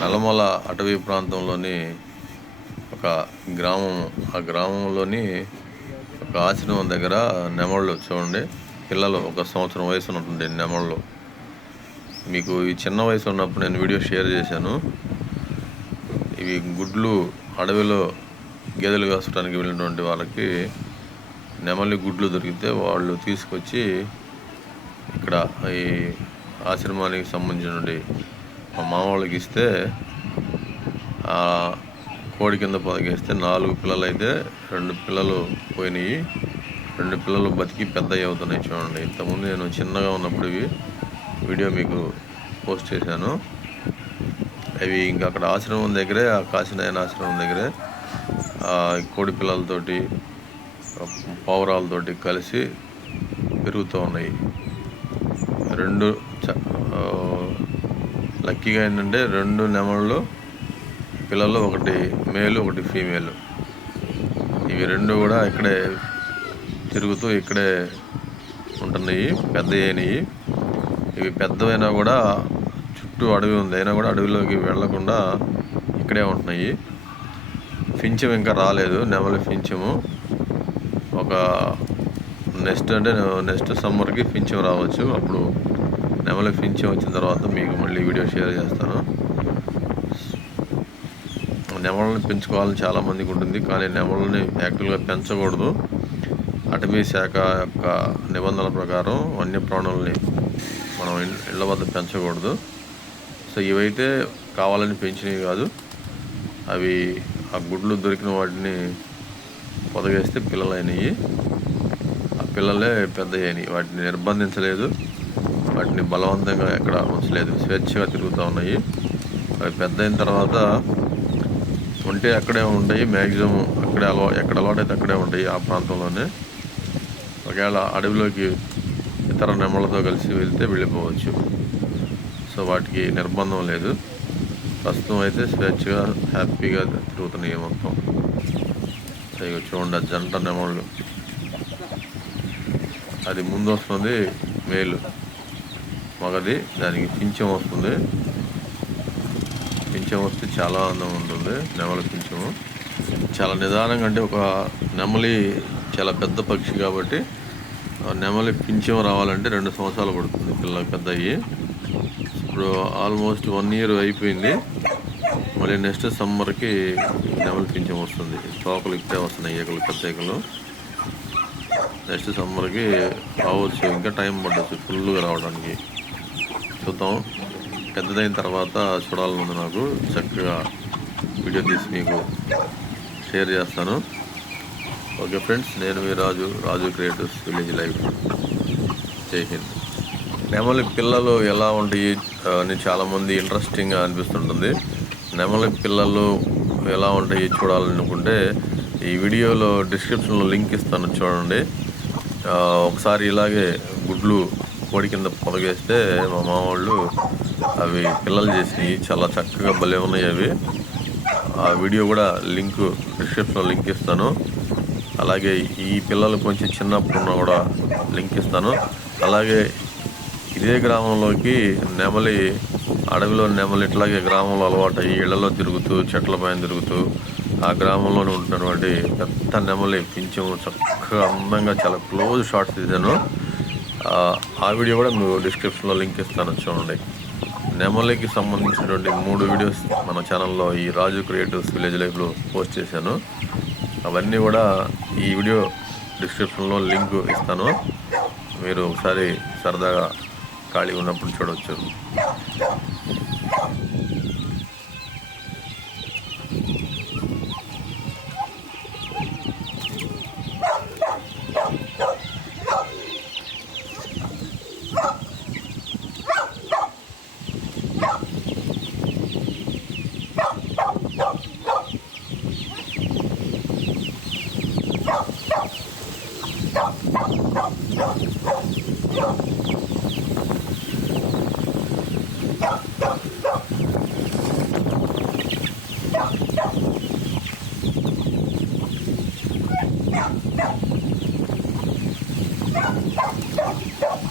నల్లమల అటవీ ప్రాంతంలోని ఒక గ్రామం ఆ గ్రామంలోని ఒక ఆశ్రమం దగ్గర నెమళ్ళు చూడండి. పిల్లలు ఒక సంవత్సరం వయసు ఉన్నటువంటి నెమళ్ళు. మీకు ఈ చిన్న వయసు ఉన్నప్పుడు నేను వీడియో షేర్ చేశాను. ఇవి గుడ్లు అడవిలో గేదెలు కాసడానికి వెళ్ళినటువంటి వాళ్ళకి నెమలి గుడ్లు దొరికితే వాళ్ళు తీసుకొచ్చి ఇక్కడ ఈ ఆశ్రమానికి సంబంధించినటువంటి మా మామ వాళ్ళకి ఇస్తే కోడి కింద పొదగేస్తే నాలుగు పిల్లలు అయితే రెండు పిల్లలు పోయినాయి. రెండు పిల్లలు బతికి పెద్దవి అవుతున్నాయి చూడండి. ఇంతకుముందు నేను చిన్నగా ఉన్నప్పుడు ఇవి వీడియో మీకు పోస్ట్ చేశాను. అవి ఇంకా అక్కడ ఆశ్రమం దగ్గరే ఆ కాశీనాయన ఆశ్రమం దగ్గరే. ఆ కోడి పిల్లలతోటి పావురాలతోటి కలిసి పెరుగుతూ ఉన్నాయి. రెండు చ- లక్కీగా ఏంటంటే రెండు నెమళ్ళు పిల్లలు ఒకటి మేలు ఒకటి ఫీమేల్. ఇవి రెండు కూడా ఇక్కడే తిరుగుతూ ఇక్కడే ఉంటున్నాయి పెద్ద అయినాయి. ఇవి పెద్దవైనా కూడా చుట్టూ అడవి ఉంది. అయినా కూడా అడవిలోకి వెళ్ళకుండా ఇక్కడే ఉంటున్నాయి. ఫించం ఇంకా రాలేదు నెమలి ఫించము. ఒక నెక్స్ట్ అంటే నెక్స్ట్ సమ్మర్కి ఫించం రావచ్చు. అప్పుడు నెమలి ఫించం వచ్చిన తర్వాత మీకు మళ్ళీ వీడియో షేర్ చేస్తాను. నెమలని పెంచుకోవాలని చాలా మందికి ఉంటుంది కానీ నెమలని యాక్చువల్గా పెంచకూడదు. అటవీ శాఖ యొక్క నిబంధనల ప్రకారం వన్యప్రాణుల్ని మనం ఇళ్ళ- ఇళ్ళ వద్ద పెంచకూడదు. సో ఇవైతే కావాలని పెంచినవి కాదు. అవి ఆ గుడ్లు దొరికిన వాటిని పొదగేస్తే పిల్లలైనవి ఆ పిల్లలే పెద్ద అయినాయి వాటిని నిర్బంధించలేదు. వాటిని బలవంతంగా ఎక్కడ ఉంచలేదు. స్వేచ్ఛగా తిరుగుతూ ఉన్నాయి. అవి పెద్ద అయిన తర్వాత ఉంటే అక్కడే ఉంటాయి. మ్యాక్సిమం అక్కడే అలవా ఎక్కడ అలవాటైతే అయితే అక్కడే ఉంటాయి ఆ ప్రాంతంలోనే. ఒకవేళ అడవిలోకి ఇతర నెమళ్ళతో కలిసి వెళ్తే వెళ్ళిపోవచ్చు. సో వాటికి నిర్బంధం లేదు. ప్రస్తుతం అయితే స్వేచ్ఛగా హ్యాపీగా తిరుగుతున్నాయి మొత్తం. ఇక చూడండి ఆ జంట నెమళ్ళు. అది ముందు వస్తుంది మేలు. మగది దానికి పింఛం వస్తుంది. పింఛం వస్తే చాలా అందం ఉంటుంది నెమలి పింఛము. చాలా నిదానంగా అంటే ఒక నెమలి చాలా పెద్ద పక్షి కాబట్టి నెమలి పింఛం రావాలంటే రెండు సంవత్సరాలు పడుతుంది పిల్ల పెద్ద అయ్యి ఇప్పుడు ఆల్మోస్ట్ వన్ ఇయర్ అయిపోయింది. మళ్ళీ నెక్స్ట్ సమ్మర్కి నెమలి పింఛం వస్తుంది. తోకలు ఇప్పుడే వస్తున్నాయి ఈకలు పెద్ద ఈకలు నెక్స్ట్ సమ్మర్కి రావచ్చు ఇంకా టైం పడవచ్చు ఫుల్గా రావడానికి. చూద్దాం. పెద్దదైన తర్వాత చూడాలనుంది నాకు. చక్కగా వీడియో తీసి మీకు షేర్ చేస్తాను. ఓకే ఫ్రెండ్స్ నేను మీ Raju Raju creatives village life. Jai Hind. నెమలి పిల్లలు ఎలా ఉంటాయి అని చాలామంది ఇంట్రెస్టింగ్గా అనిపిస్తుంటుంది. నెమలి పిల్లలు ఎలా ఉంటాయి చూడాలనుకుంటే ఈ వీడియోలో డిస్క్రిప్షన్లో లింక్ ఇస్తాను చూడండి. ఒకసారి ఇలాగే గుడ్లు కోడి కింద పొదగేస్తే మా మామ వాళ్ళు అవి పిల్లలు చేసినాయి. చాలా చక్కగా భలే ఉన్నాయి అవి. ఆ వీడియో కూడా లింక్ డిస్క్రిప్షన్లో లింక్ ఇస్తాను. అలాగే ఈ పిల్లలు కొంచెం చిన్నప్పుడున్న కూడా లింక్ ఇస్తాను. అలాగే ఇదే గ్రామంలోకి నెమలి అడవిలో నెమలి ఇట్లాగే గ్రామంలో అలవాటు అయ్యి ఇళ్ళలో తిరుగుతూ చెట్ల పైన తిరుగుతూ ఆ గ్రామంలోనే ఉంటున్నటువంటి పెద్ద నెమలి పింఛం చక్కగా అందంగా చాలా క్లోజ్ షాట్స్ తీశాను ఆ, వీడియో కూడా మీకు డిస్క్రిప్షన్లో లింక్ ఇస్తాను చూడండి. నెమలికి సంబంధించినటువంటి మూడు వీడియోస్ మన ఛానల్లో ఈ రాజు క్రియేటివ్స్ విలేజ్ లైఫ్లో పోస్ట్ చేశాను. అవన్నీ కూడా ఈ వీడియో డిస్క్రిప్షన్లో లింక్ ఇస్తాను. మీరు ఒకసారి సరదాగా ఖాళీ ఉన్నప్పుడు చూడవచ్చు Yeah.